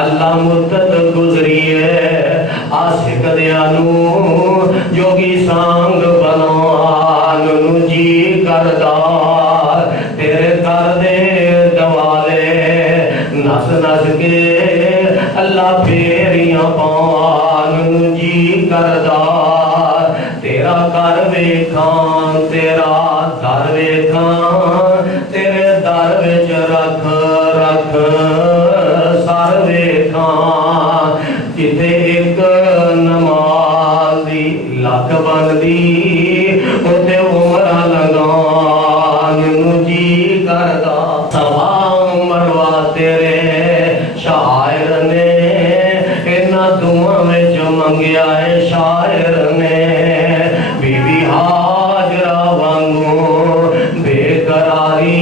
अल्लाह मुद्दत गुजरी है आशिक दियानू जोगी सांग बनवान जी करदा तेरे कर दे दवाले नस नस के अल्लाह फेरियां पान जी करदा तेरा कर वेखां तेरा दर वेखां तेरे दर विच रख रख सर वेखां जिथे एक नमाज दी लख बनदी उथे उमर लगान जी करदा सवा मरवा तेरे शायर ने इन्हां दुआं विच मंगिया है शायर ने बीबी हाजरा वांगू बेकरारी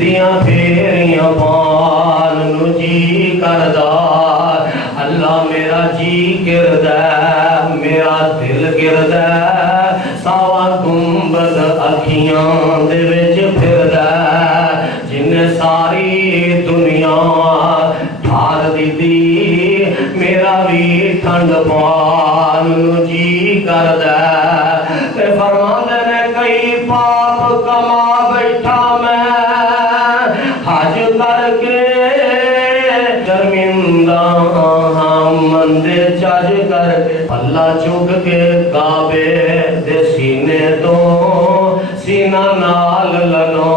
दियां फेरियां पान जी करदा अल्लाह मेरा जी गिरदा मेरा दिल गिरदा सावा गुंबद अखियां दे विच फिरदा जिन्ने सारी दुनिया ठार दी मेरा भी ठंड पान जी करदा ते फरमांदे ने कई पाप कमा बैठा मैं हज करके शर्मिंदा मंदे चज करके पल्ला चुक के काबे दे सीने तो सीना नाल लगा